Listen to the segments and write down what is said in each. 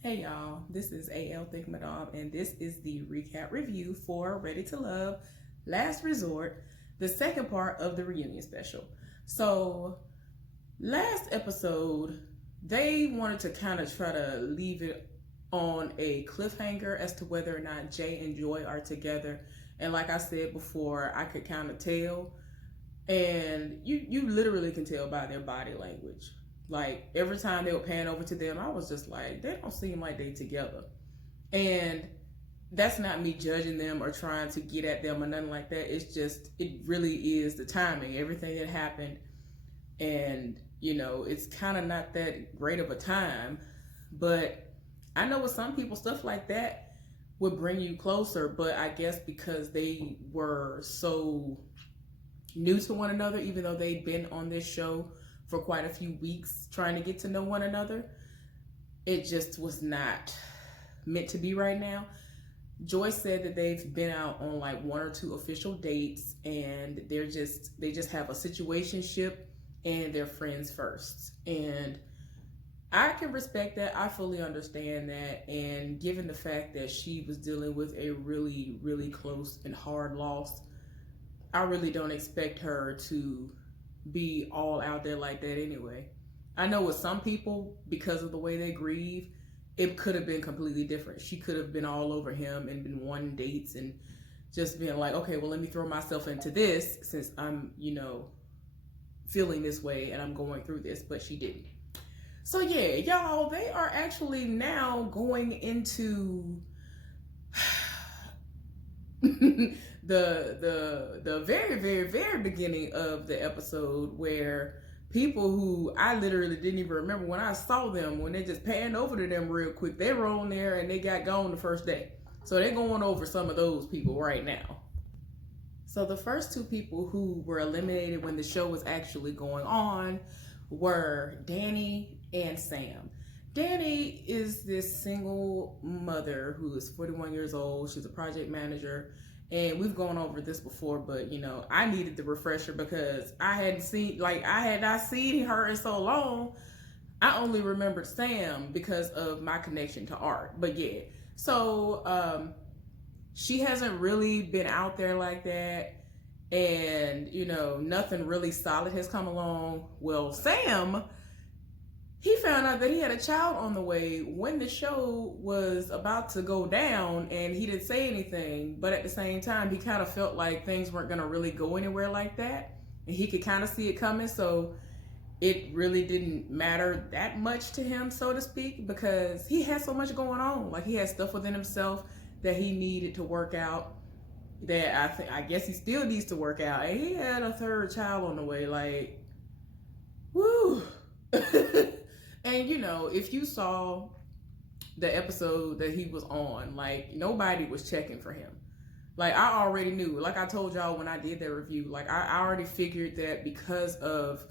Hey y'all, this is AL Thick Madame, and this is the recap review for Ready to Love Last Resort, the second part of the reunion special. So, last episode, they wanted to kind of try to leave it on a cliffhanger as to whether or not Jay and Joy are together. And like I said before, I could kind of tell. And you literally can tell by their body language. Like every time they would pan over to them, I was just like, they don't seem like they together. And that's not me judging them or trying to get at them or nothing like that. It's just, it really is the timing, everything that happened. And, it's kind of not that great of a time. But I know with some people, stuff like that would bring you closer. But I guess because they were so new to one another, even though they'd been on this show for quite a few weeks trying to get to know one another, it just was not meant to be right now. Joyce said that they've been out on like one or two official dates, and they just have a situationship and they're friends first. And I can respect that. I fully understand that. And given the fact that she was dealing with a really, really close and hard loss, I really don't expect her to be all out there like that anyway. I know with some people, because of the way they grieve, it could have been completely different. She could have been all over him and been wanting dates and just being like, okay, well, let me throw myself into this since I'm, feeling this way and I'm going through this, but she didn't. So yeah, y'all, they are actually now going into the very, very, very beginning of the episode, where people who I literally didn't even remember when I saw them, when they just panned over to them real quick, they were on there and they got gone the first day. So they're going over some of those people right now. So the first two people who were eliminated when the show was actually going on were Danny and Sam. Danny is this single mother who is 41 years old. She's a project manager. And we've gone over this before, but I needed the refresher because I had not seen her in so long. I only remembered Sam because of my connection to art. But yeah, so she hasn't really been out there like that. And, nothing really solid has come along. Well, Sam, he found out that he had a child on the way when the show was about to go down, and he didn't say anything. But at the same time, he kind of felt like things weren't going to really go anywhere like that. And he could kind of see it coming. So it really didn't matter that much to him, so to speak, because he had so much going on. Like, he had stuff within himself that he needed to work out, that I guess he still needs to work out. And he had a third child on the way. Like, woo. And if you saw the episode that he was on, like, nobody was checking for him. Like, I already knew. Like I told y'all when I did that review, like, I already figured that because of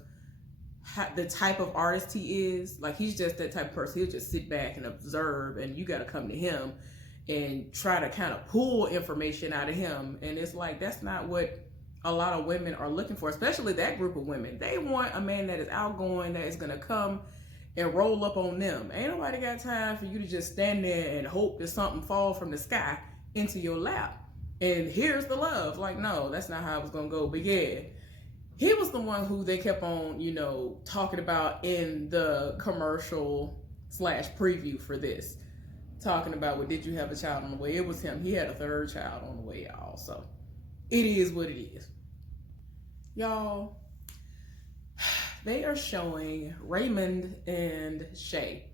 the type of artist he is, like, he's just that type of person. He'll just sit back and observe, and you got to come to him and try to kind of pull information out of him. And it's like, that's not what a lot of women are looking for, especially that group of women. They want a man that is outgoing, that is going to come and roll up on them. Ain't nobody got time for you to just stand there and hope that something fall from the sky into your lap and here's the love. Like, no, that's not how it was going to go. But yeah, he was the one who they kept on, talking about in the commercial / preview for this. Talking about, well, did you have a child on the way? It was him. He had a third child on the way, y'all. So it is what it is. Y'all, they are showing Raymond and Shay.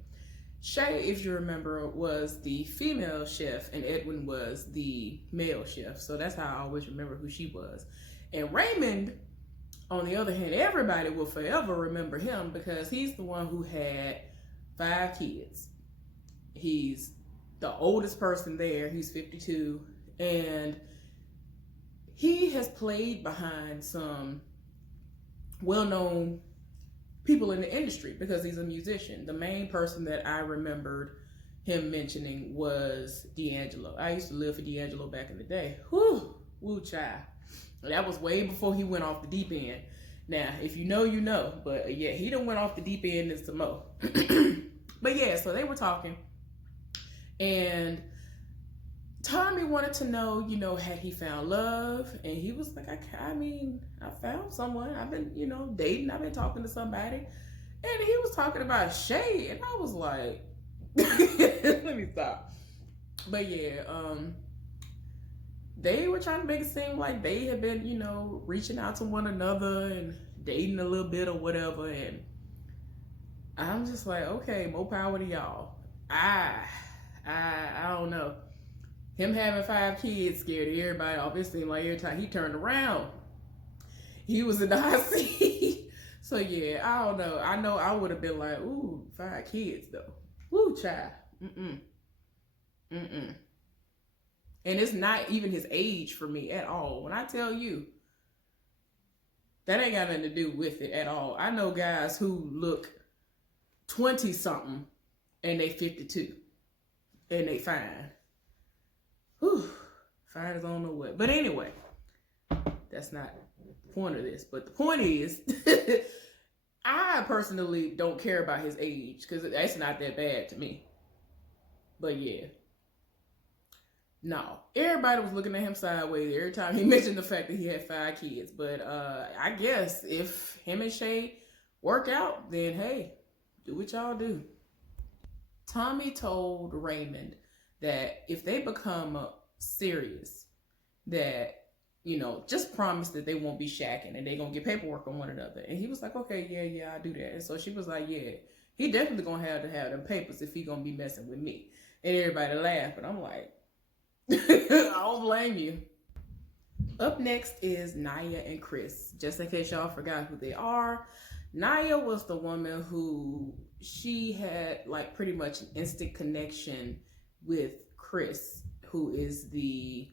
Shay, if you remember, was the female chef and Edwin was the male chef. So that's how I always remember who she was. And Raymond, on the other hand, everybody will forever remember him because he's the one who had 5 kids. He's the oldest person there. He's 52. And he has played behind some well-known people in the industry because he's a musician. The main person that I remembered him mentioning was D'Angelo. I used to live for D'Angelo back in the day. Woo, child. That was way before he went off the deep end. Now, if you know, you know. But yeah, he done went off the deep end and some more. But yeah, so they were talking. And Tommy wanted to know, had he found love? And he was like, I found someone. I've been, dating. I've been talking to somebody. And he was talking about Shay. And I was like, let me stop. But yeah, they were trying to make it seem like they had been, reaching out to one another and dating a little bit or whatever. And I'm just like, okay, more power to y'all. I don't know. Him having 5 kids scared everybody off. It seemed like every time he turned around, he was in the hot seat. So yeah, I don't know. I know I would have been like, ooh, 5 kids though. Woo, child. Mm-mm. Mm-mm. And it's not even his age for me at all. When I tell you, that ain't got nothing to do with it at all. I know guys who look 20-something and they 52. And they fine. Whew. Fine as I don't know what. But anyway, that's not the point of this. But the point is, I personally don't care about his age because that's not that bad to me. But yeah. No. Everybody was looking at him sideways every time he mentioned the fact that he had 5 kids. But I guess if him and Shay work out, then hey, do what y'all do. Tommy told Raymond that if they become serious, that, just promise that they won't be shacking and they gonna get paperwork on one another. And he was like, okay, yeah, I'll do that. And so she was like, yeah, he definitely gonna have to have them papers if he gonna be messing with me. And everybody laughed, but I'm like, I don't blame you. Up next is Nia and Chris. Just in case y'all forgot who they are, Nia was the woman who she had like pretty much an instant connection with Chris, who is the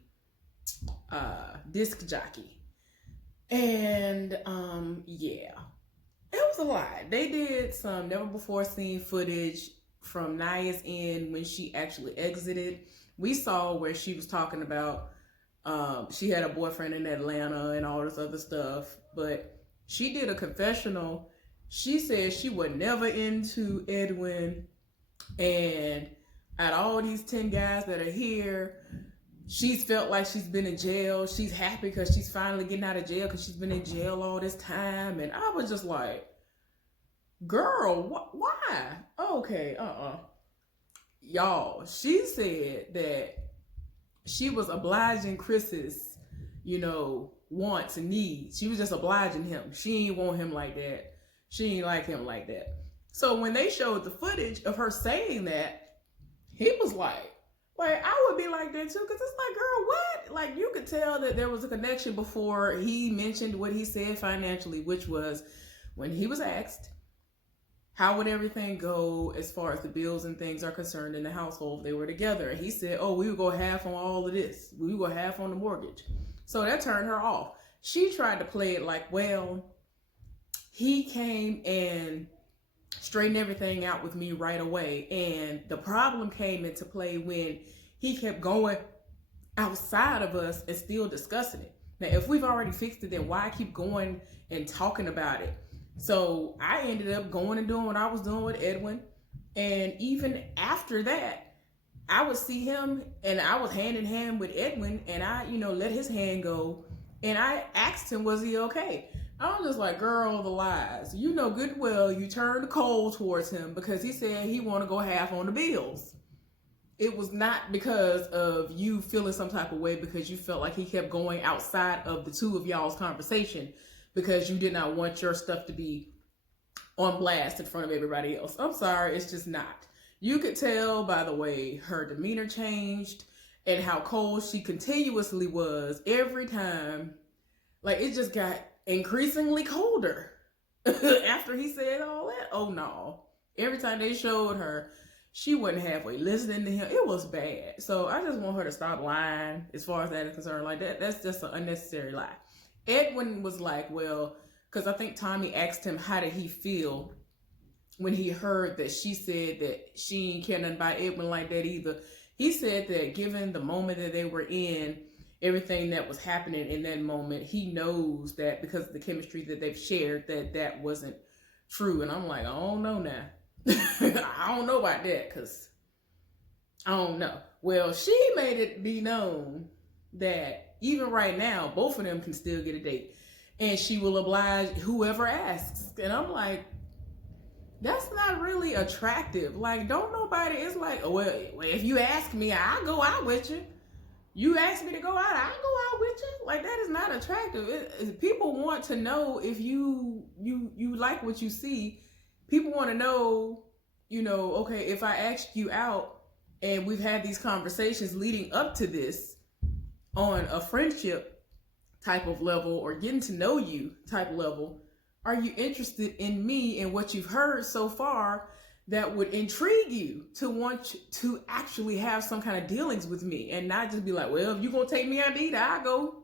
disc jockey. And yeah, it was a lot. They did some never before seen footage from Nia's end when she actually exited. We saw where she was talking about she had a boyfriend in Atlanta and all this other stuff, but she did a confessional. She said she was never into Edwin, and out of all these 10 guys that are here, she's felt like she's been in jail. She's happy because she's finally getting out of jail because she's been in jail all this time. And I was just like, girl, why? Okay, Y'all, she said that she was obliging Chris's, wants and needs. She was just obliging him. She ain't want him like that. She ain't like him like that. So when they showed the footage of her saying that, he was like, I would be like that too, because it's like, girl, what? Like, you could tell that there was a connection before he mentioned what he said financially, which was when he was asked, how would everything go as far as the bills and things are concerned in the household if they were together? And he said, oh, we would go half on all of this. We would go half on the mortgage. So that turned her off. She tried to play it like, well, he came and straightened everything out with me right away. And the problem came into play when he kept going outside of us and still discussing it. Now, if we've already fixed it, then why keep going and talking about it? So I ended up going and doing what I was doing with Edwin. And even after that, I would see him and I was hand in hand with Edwin, and I, let his hand go. And I asked him, was he okay? I was just like, girl, the lies. You know good and well you turned cold towards him because he said he want to go half on the bills. It was not because of you feeling some type of way because you felt like he kept going outside of the two of y'all's conversation because you did not want your stuff to be on blast in front of everybody else. I'm sorry, it's just not. You could tell by the way her demeanor changed and how cold she continuously was every time. Like, it just got increasingly colder after he said all that. Oh no. Every time they showed her, she wasn't halfway listening to him. It was bad. So I just want her to stop lying as far as that is concerned. Like, that's just an unnecessary lie. Edwin was like, well, because I think Tommy asked him how did he feel when he heard that she said that she ain't care nothing about Edwin like that either. He said that given the moment that they were in, everything that was happening in that moment, he knows that because of the chemistry that they've shared, that wasn't true. And I'm like, I don't know now. I don't know about that, because I don't know. Well, she made it be known that even right now, both of them can still get a date. And she will oblige whoever asks. And I'm like, that's not really attractive. Like, don't nobody, it's like, oh, well, if you ask me, I'll go out with you. You ask me to go out, I'll go out with you. Like, that is not attractive. People want to know if you like what you see. People want to know, okay, if I ask you out and we've had these conversations leading up to this on a friendship type of level or getting to know you type level, are you interested in me and what you've heard so far that would intrigue you to want to actually have some kind of dealings with me and not just be like, well, if you're going to take me out to eat, I'll go.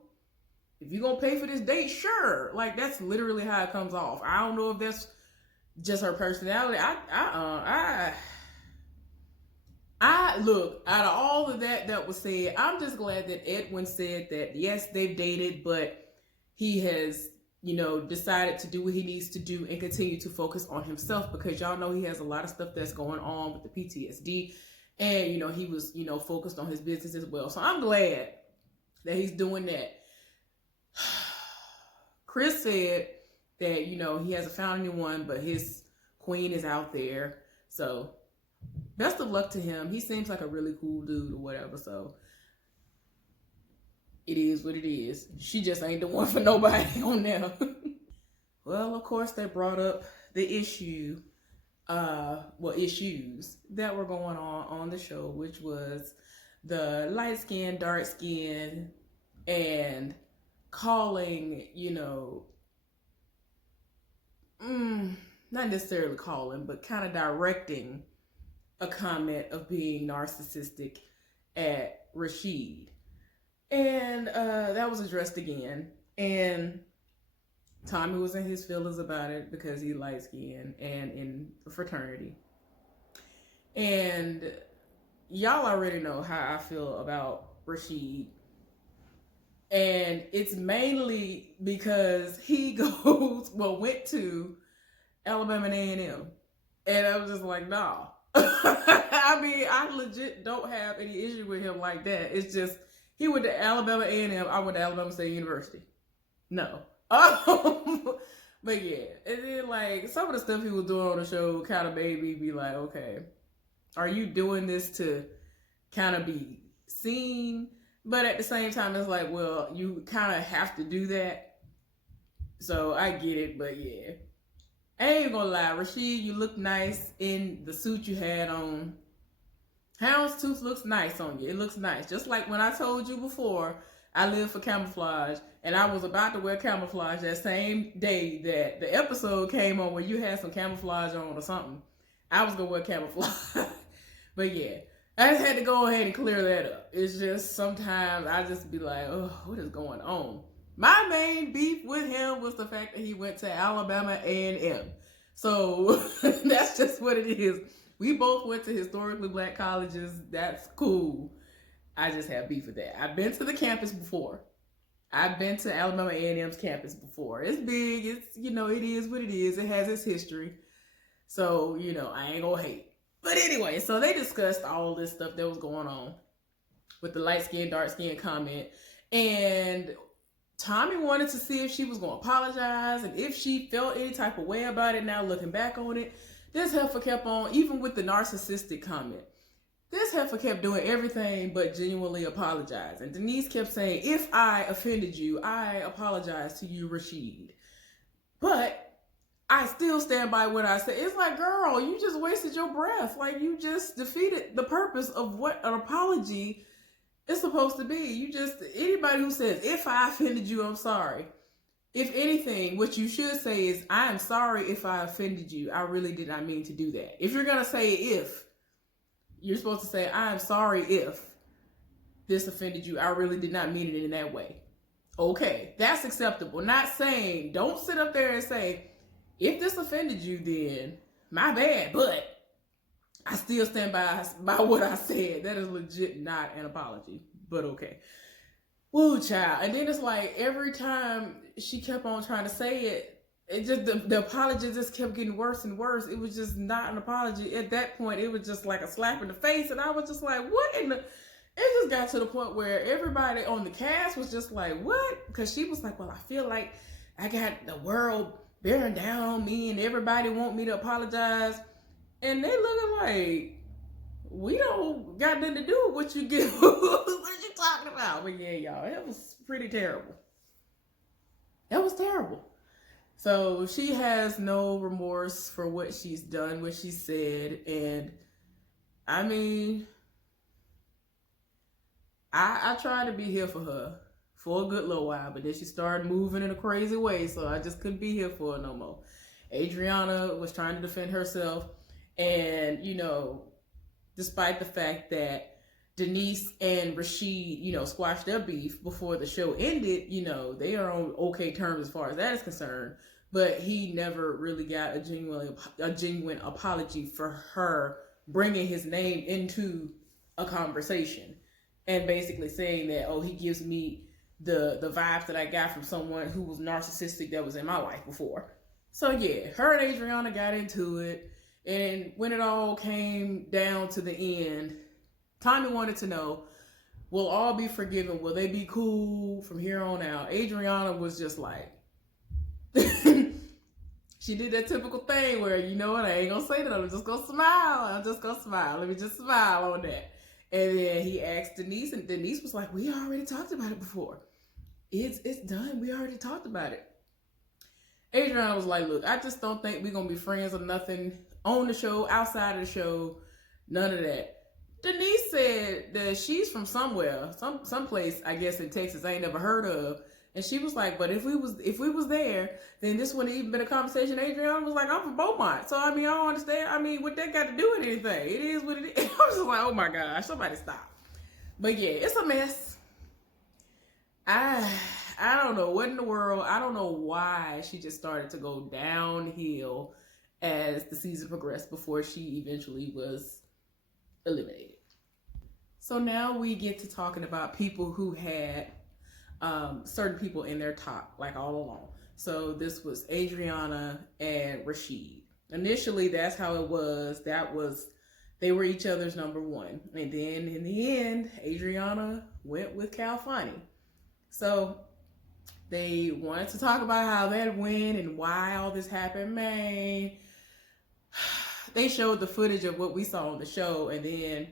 If you're going to pay for this date, sure. Like, that's literally how it comes off. I don't know if that's just her personality. I look, out of all of that was said, I'm just glad that Edwin said that, yes, they've dated, but he has, decided to do what he needs to do and continue to focus on himself, because y'all know he has a lot of stuff that's going on with the PTSD, and, he was, focused on his business as well. So I'm glad that he's doing that. Chris said that, he hasn't found anyone, but his queen is out there. So best of luck to him. He seems like a really cool dude or whatever. So it is what it is. She just ain't the one for nobody on there. Well, of course, they brought up the issues that were going on the show, which was the light skin, dark skin, and calling, not necessarily calling, but kind of directing a comment of being narcissistic at Rashid. And that was addressed again. And Tommy was in his feelings about it because he light skinned and in the fraternity. And y'all already know how I feel about Rashid. And it's mainly because he went to Alabama A&M. And I was just like, nah. I mean, I legit don't have any issue with him like that. It's just, he went to Alabama A&M, I went to Alabama State University. No. But yeah, and then like some of the stuff he was doing on the show kind of made me be like, okay, are you doing this to kind of be seen? But at the same time, it's like, well, you kind of have to do that. So I get it, but yeah. I ain't gonna lie, Rashid, you look nice in the suit you had on. Houndstooth looks nice on you. It looks nice. Just like when I told you before, I live for camouflage, and I was about to wear camouflage that same day that the episode came on where you had some camouflage on or something. I was gonna wear camouflage. But yeah, I just had to go ahead and clear that up. It's just sometimes I just be like, oh, what is going on? My main beef with him was the fact that he went to Alabama A&M. So that's just what it is. We both went to historically black colleges. That's cool. I just have beef with that. I've been to the campus before. I've been to Alabama A&M's campus before. It's big. It's, it is what it is. It has its history. So, I ain't gonna hate. But anyway, so they discussed all this stuff that was going on with the light skin, dark skin comment. And Tommy wanted to see if she was going to apologize and if she felt any type of way about it. Now looking back on it, this heifer kept on, even with the narcissistic comment, this heifer kept doing everything but genuinely apologize. And Denise kept saying, if I offended you, I apologize to you, Rashid. But I still stand by what I said. It's like, girl, you just wasted your breath. Like, you just defeated the purpose of what an apology is supposed to be. Anybody who says, if I offended you, I'm sorry. If anything, what you should say is, I am sorry if I offended you. I really did not mean to do that. If you're going to say if, you're supposed to say, I am sorry if this offended you. I really did not mean it in that way. Okay, that's acceptable. Not saying, don't sit up there and say, if this offended you, then my bad, but I still stand by what I said. That is legit not an apology, but okay. Woo, child. And then it's like every time she kept on trying to say it, it just the apology just kept getting worse and worse. It was just not an apology. At that point, it was just like a slap in the face, and I was just like, what in the. It just got to the point where everybody on the cast was just like, what? Because she was like, well, I feel like I got the world bearing down on me and everybody want me to apologize. And they looking like, we don't got nothing to do with what you get. What you talking about? But yeah, y'all, it was pretty terrible. That was terrible. So she has no remorse for what she's done, what she said. And I mean, I tried to be here for her for a good little while, but then she started moving in a crazy way, so I just couldn't be here for her no more. Adriana was trying to defend herself, and, you know, despite the fact that Denise and Rashid, you know, squashed their beef before the show ended, you know, they are on okay terms as far as that is concerned, but he never really got a genuine apology for her bringing his name into a conversation and basically saying that, oh, he gives me the vibes that I got from someone who was narcissistic that was in my life before. So yeah, her and Adriana got into it, and when it all came down to the end, Tommy wanted to know, will all be forgiven? Will they be cool from here on out? Adriana was just like, she did that typical thing where, you know what, I ain't gonna say that, I'm just gonna smile. I'm just gonna smile. Let me just smile on that. And then he asked Denise, and Denise was like, we already talked about it before. It's done. We already talked about it. Adriana was like, look, I just don't think we're going to be friends or nothing on the show, outside of the show, none of that. Denise said that she's from somewhere, someplace, I guess, in Texas I ain't never heard of. And she was like, but if we was there, then this wouldn't even been a conversation. Adriana was like, I'm from Beaumont. So, I mean, I don't understand. I mean, what that got to do with anything? It is what it is. I was just like, oh my gosh, somebody stop. But yeah, it's a mess. I don't know what in the world. I don't know why she just started to go downhill as the season progressed before she eventually was eliminated. So now we get to talking about people who had certain people in their top, like all along. So this was Adriana and Rashid. Initially, that's how it was. They were each other's number one. And then in the end, Adriana went with Calfani. So they wanted to talk about how that went and why all this happened. Man, they showed the footage of what we saw on the show. And then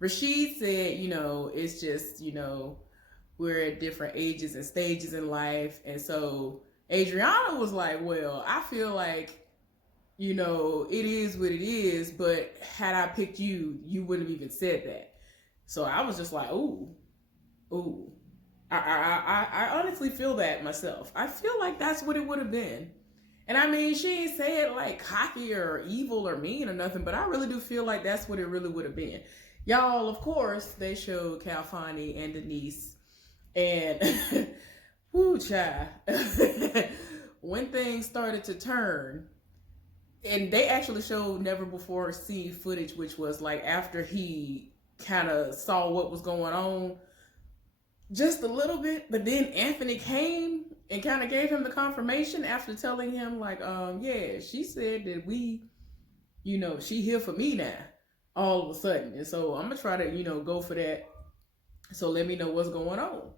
Rashid said, you know, it's just, you know, we're at different ages and stages in life. And so Adriana was like, well, I feel like, you know, it is what it is, but had I picked you, you wouldn't have even said that. So I was just like, ooh. I honestly feel that myself. I feel like that's what it would have been. And I mean, she ain't say it like cocky or evil or mean or nothing, but I really do feel like that's what it really would have been. Y'all, of course, they showed Calfani and Denise, and whoo, child. When things started to turn, and they actually showed never before seen footage, which was like after he kind of saw what was going on, just a little bit, but then Anthony came and kind of gave him the confirmation after telling him like, yeah, she said that we, you know, she here for me now, all of a sudden. And so I'm gonna try to, you know, go for that. So let me know what's going on.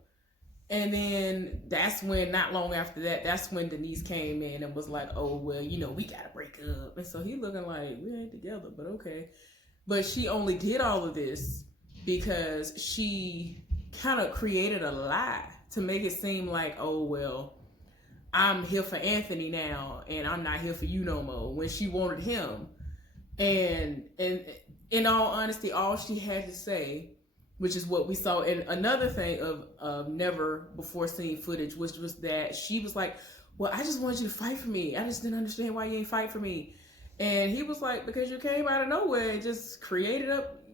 And then that's when, not long after that, that's when Denise came in and was like, oh, well, you know, we gotta break up. And so he looking like, we ain't together, but okay. But she only did all of this because she kind of created a lie to make it seem like, oh, well, I'm here for Anthony now and I'm not here for you no more, when she wanted him. And in all honesty, all she had to say, which is what we saw in another thing of never before seen footage, which was that she was like, well, I just wanted you to fight for me. I just didn't understand why you ain't fight for me. And he was like, because you came out of nowhere and just created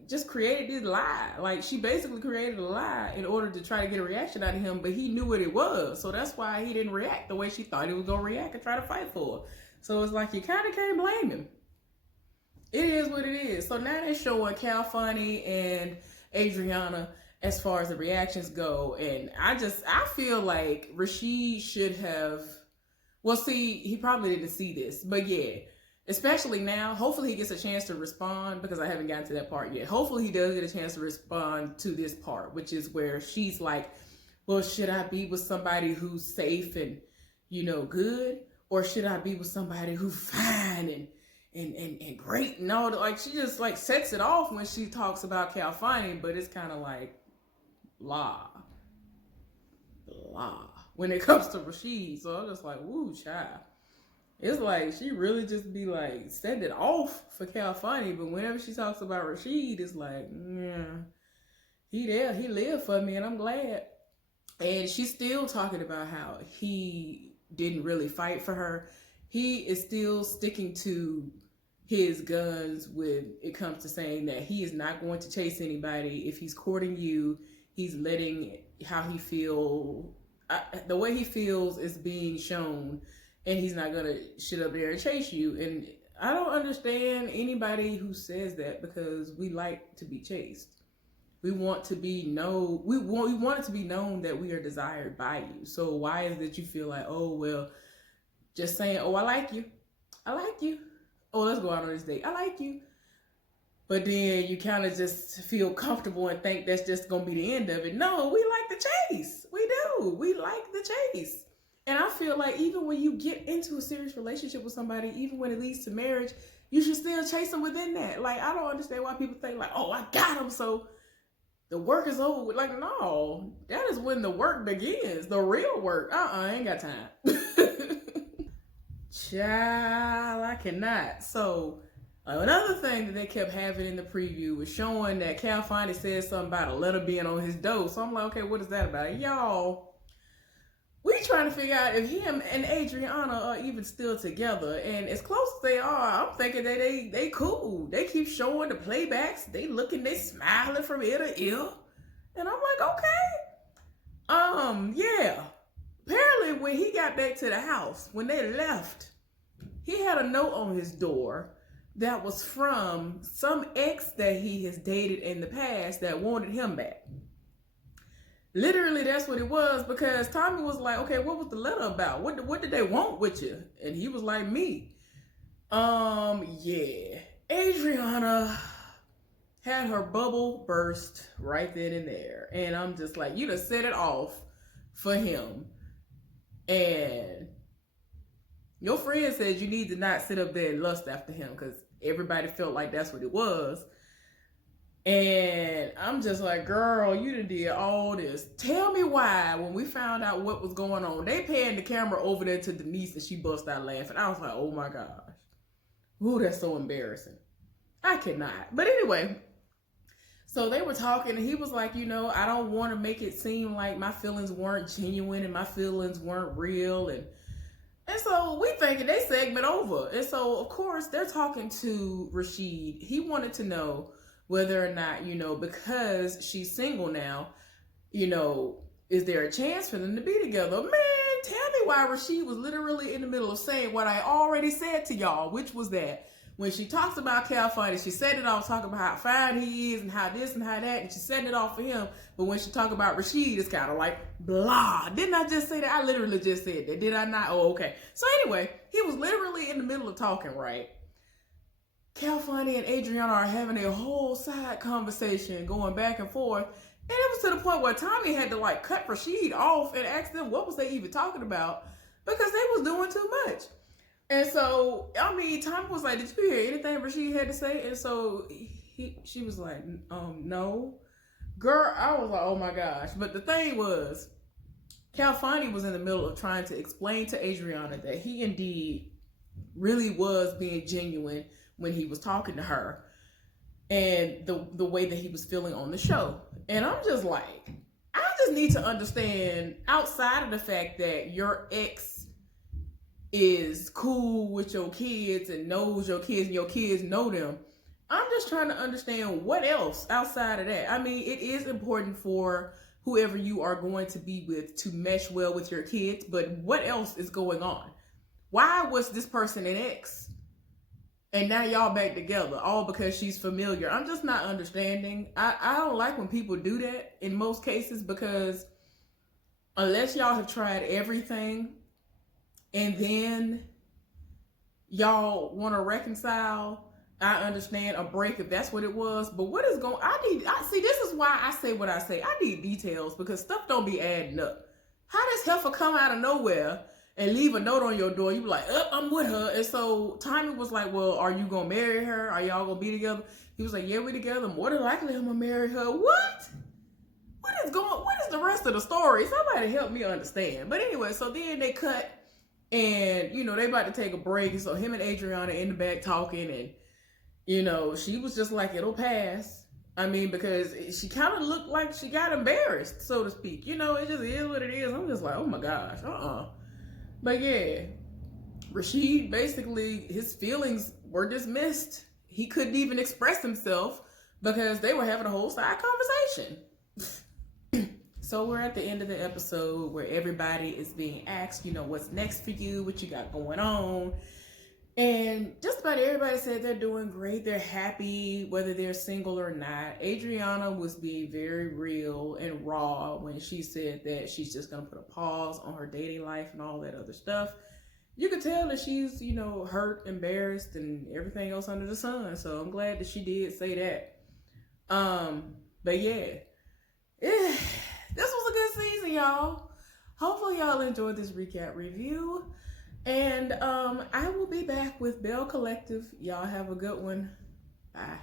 this lie. Like, she basically created a lie in order to try to get a reaction out of him, but he knew what it was. So that's why he didn't react the way she thought he was going to react and try to fight for her. So it's like, you kind of can't blame him. It is what it is. So now they're showing Calfani and Adriana as far as the reactions go. And I feel like Rashid should have, Well, see, he probably didn't see this, but yeah, especially now. Hopefully, he gets a chance to respond because I haven't gotten to that part yet. Hopefully, he does get a chance to respond to this part, which is where she's like, "Well, should I be with somebody who's safe and good, or should I be with somebody who's fine and great and all that?" Like she just like sets it off when she talks about Cal Finding, but it's kind of like blah when it comes to Rashid. So I'm just like, woo, child. It's like she really just be like setting it off for Cal Funny, but whenever she talks about Rashid, it's like, yeah, he lived for me, and I'm glad. And she's still talking about how he didn't really fight for her. He is still sticking to his guns when it comes to saying that he is not going to chase anybody. If he's courting you, he's letting how he feel, the way he feels is being shown, and he's not gonna shit up there and chase you. And I don't understand anybody who says that, because we like to be chased. We want to be known. We want it to be known that we are desired by you. So why is it you feel like, oh well, just saying, oh I like you, oh let's go out on this date, I like you, but then you kind of just feel comfortable and think that's just gonna be the end of it. No, we like the chase. We do. We like the chase. And I feel like even when you get into a serious relationship with somebody, even when it leads to marriage, you should still chase them within that. Like, I don't understand why people think like, oh, I got them, so the work is over. Like, no, that is when the work begins. The real work. I ain't got time. Child, I cannot. So another thing that they kept having in the preview was showing that Cal finally said something about a letter being on his door. So I'm like, okay, what is that about? Y'all, we trying to figure out if him and Adriana are even still together. And as close as they are, I'm thinking that they cool. They keep showing the playbacks. They looking, they smiling from ear to ear. And I'm like, okay. Yeah. Apparently when he got back to the house, when they left, he had a note on his door that was from some ex that he has dated in the past that wanted him back. Literally, that's what it was, because Tommy was like, okay, what was the letter about? What did they want with you? And he was like, me. Yeah. Adriana had her bubble burst right then and there. And I'm just like, you done set it off for him. And your friend said you need to not sit up there and lust after him, because everybody felt like that's what it was. And I'm just like, girl, you done did all this. Tell me why, when we found out what was going on, they panned the camera over there to Denise and she bust out laughing. I was like, oh my gosh. Ooh, that's so embarrassing. I cannot. But anyway, so they were talking and he was like, I don't want to make it seem like my feelings weren't genuine and my feelings weren't real. And so we thinking they segment over. And so, of course, they're talking to Rashid. He wanted to know whether or not, because she's single now, is there a chance for them to be together? Man, tell me why Rashid was literally in the middle of saying what I already said to y'all, which was that when she talks about Cal Funny, she said it off talking about how fine he is and how this and how that, and she's setting it off for him. But when she talk about Rashid, it's kind of like, blah. Didn't I just say that? I literally just said that. Did I not? Oh, okay. So anyway, he was literally in the middle of talking, right? Cal Funny and Adriana are having a whole side conversation going back and forth. And it was to the point where Tommy had to like cut Rashid off and ask them what was they even talking about, because they was doing too much. And so, Tommy was like, did you hear anything Rashid had to say? And so she was like, no. Girl, I was like, oh my gosh. But the thing was, Cal Funny was in the middle of trying to explain to Adriana that he indeed really was being genuine when he was talking to her and the way that he was feeling on the show. And I'm just like, I just need to understand, outside of the fact that your ex is cool with your kids and knows your kids and your kids know them, I'm just trying to understand what else outside of that. It is important for whoever you are going to be with to mesh well with your kids, but what else is going on? Why was this person an ex? And now y'all back together, all because she's familiar. I'm just not understanding. I don't like when people do that in most cases, because unless y'all have tried everything and then y'all want to reconcile. I understand a break if that's what it was, but what is going? I see. This is why I say what I say. I need details because stuff don't be adding up. How does heifer come out of nowhere and leave a note on your door? You be like, I'm with her. And so Tommy was like, well, are you gonna marry her? Are y'all gonna be together? He was like, yeah, we together. More than likely, I'm gonna marry her. What? What is the rest of the story? Somebody help me understand. But anyway, so then they cut, and they about to take a break. And so him and Adriana in the back talking, and she was just like, it'll pass. I mean, because she kind of looked like she got embarrassed, so to speak. It just is what it is. I'm just like, oh my gosh, But yeah, Rashid, basically, his feelings were dismissed. He couldn't even express himself because they were having a whole side conversation. So we're at the end of the episode where everybody is being asked, what's next for you, what you got going on. And just about everybody said they're doing great. They're happy, whether they're single or not. Adriana was being very real and raw when she said that she's just going to put a pause on her dating life and all that other stuff. You could tell that she's, hurt, embarrassed, and everything else under the sun. So I'm glad that she did say that. But yeah. This was a good season, y'all. Hopefully y'all enjoyed this recap review. And I will be back with Belle Collective. Y'all have a good one. Bye.